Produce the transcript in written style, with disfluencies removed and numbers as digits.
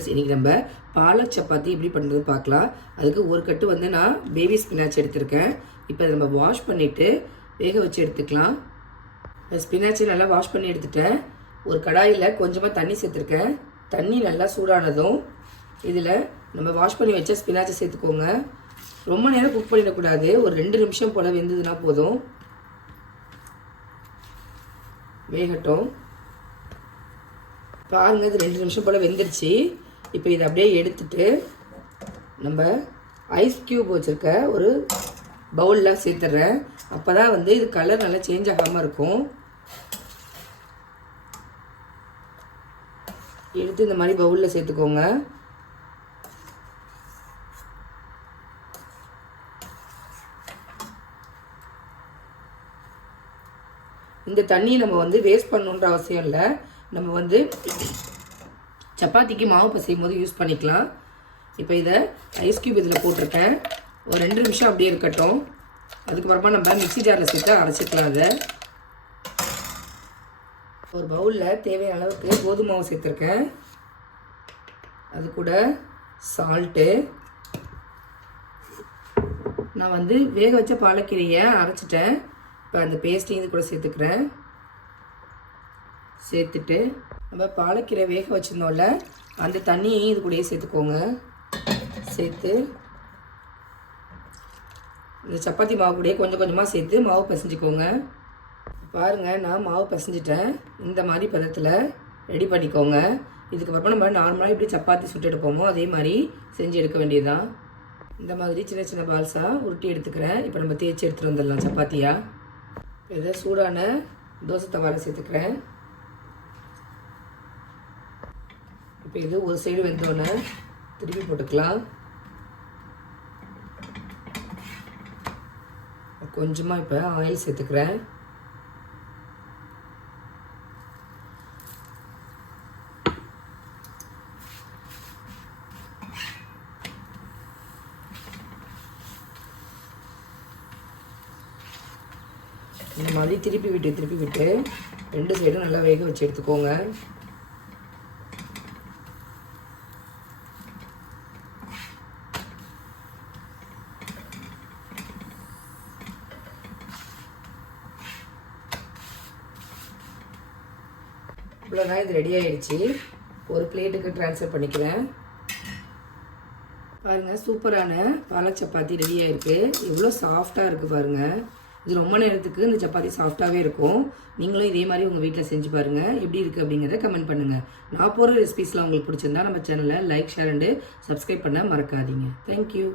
Friends, இன்றைக்கி நம்ம பாலக் சப்பாத்தி எப்படி பண்ணுறது பார்க்கலாம். அதுக்கு ஒரு கட்டு வந்து நான் பேபி ஸ்பினாச் எடுத்திருக்கேன். இப்போ அதை நம்ம வாஷ் பண்ணிவிட்டு வேக வச்சு எடுத்துக்கலாம். ஸ்பினாச்சை நல்லா வாஷ் பண்ணி எடுத்துட்டேன். ஒரு கடாயில் கொஞ்சமாக தண்ணி சேர்த்துருக்கேன். தண்ணி நல்லா சூடானதும் இதில் நம்ம வாஷ் பண்ணி வச்ச ஸ்பினாச்சை சேர்த்துக்கோங்க. ரொம்ப நேரம் குக் பண்ணிடக்கூடாது. ஒரு 2 நிமிஷம் போல் வெந்ததுன்னா போதும். வேகட்டும். பாருங்கள், இது 2 நிமிஷம் போல் வெந்துருச்சு. இப்போ இதை அப்படியே எடுத்துட்டு நம்ம ஐஸ் க்யூப் வச்சுருக்க ஒரு பவுலில் சேர்த்துட்றேன். அப்போ தான் வந்து இது கலர் நல்லா சேஞ்ச் ஆகாமல் இருக்கும். எடுத்து இந்த மாதிரி பவுலில் சேர்த்துக்கோங்க. இந்த தண்ணியை நம்ம வந்து வேஸ்ட் பண்ணணுன்ற அவசியம் இல்லை. நம்ம வந்து சப்பாத்திக்கு மாவு பசையும் போது யூஸ் பண்ணிக்கலாம். இப்போ இதை ஐஸ் க்யூப் இதில் போட்டிருக்கேன். ஒரு 2 நிமிஷம் அப்படியே இருக்கட்டும். அதுக்கப்புறமா நம்ம மிக்ஸி ஜாரில் சேர்த்து அரைச்சிக்கலாம். அதை ஒரு பவுலில் தேவையான அளவுக்கு கோதுமை மாவு சேர்த்துருக்கேன். அது கூட சால்ட்டு, நான் வந்து வேக வச்ச பாலக்கீரையை அரைச்சிட்டேன். இப்போ அந்த பேஸ்ட்டையும் இது கூட சேர்த்துக்கிறேன். சேர்த்துட்டு நம்ம பாலக்கீரை வேக வச்சுருந்தோம்ல, அந்த தண்ணியையும் இது கூடயே சேர்த்துக்கோங்க. சேர்த்து இந்த சப்பாத்தி மாவு கூடயே கொஞ்சம் கொஞ்சமாக சேர்த்து மாவு பிசைஞ்சிக்கோங்க. பாருங்கள், நான் மாவு பிசைஞ்சிட்டேன். இந்த மாதிரி பதத்தில் ரெடி பண்ணிக்கோங்க. இதுக்கப்புறமா நம்ம நார்மலாக எப்படி சப்பாத்தி சுட்டு எடுப்போமோ அதே மாதிரி செஞ்சு எடுக்க வேண்டியதுதான். இந்த மாதிரி சின்ன சின்ன பால்ஸாக உருட்டி எடுத்துக்கிறேன். இப்போ நம்ம தேய்ச்சி எடுத்துகிட்டு வந்துடலாம் சப்பாத்தியாக. இதை சூடான தோசை தவாவில் சேர்த்துக்கிறேன். இப்போ இது ஒரு சைடு வெந்தோடனே திருப்பி போட்டுக்கலாம். கொஞ்சமாக இப்போ ஆயில் சேர்த்துக்கிறேன். இந்த மாதிரி திருப்பி விட்டு 2 சைடும் நல்லா வேக வச்சு எடுத்துக்கோங்க. இவ்வளோதான், இது ரெடி ஆகிடுச்சு. ஒரு பிளேட்டுக்கு ட்ரான்ஸ்ஃபர் பண்ணிக்கிறேன். பாருங்கள், சூப்பரான பாலக் சப்பாத்தி ரெடி ஆகிருக்கு. எவ்வளோ சாஃப்டாக இருக்குது பாருங்கள். இது ரொம்ப நேரத்துக்கு இந்த சப்பாத்தி சாஃப்டாகவே இருக்கும். நீங்களும் இதே மாதிரி உங்கள் வீட்டில் செஞ்சு பாருங்கள். எப்படி இருக்குது அப்படிங்கிறத கமெண்ட் பண்ணுங்கள். நான் போகிற ரெசிபீஸ்லாம் உங்களுக்கு பிடிச்சிருந்தா நம்ம சேனலை லைக், ஷேர் அண்டு சப்ஸ்கிரைப் பண்ண மறக்காதீங்க. தேங்க்யூ.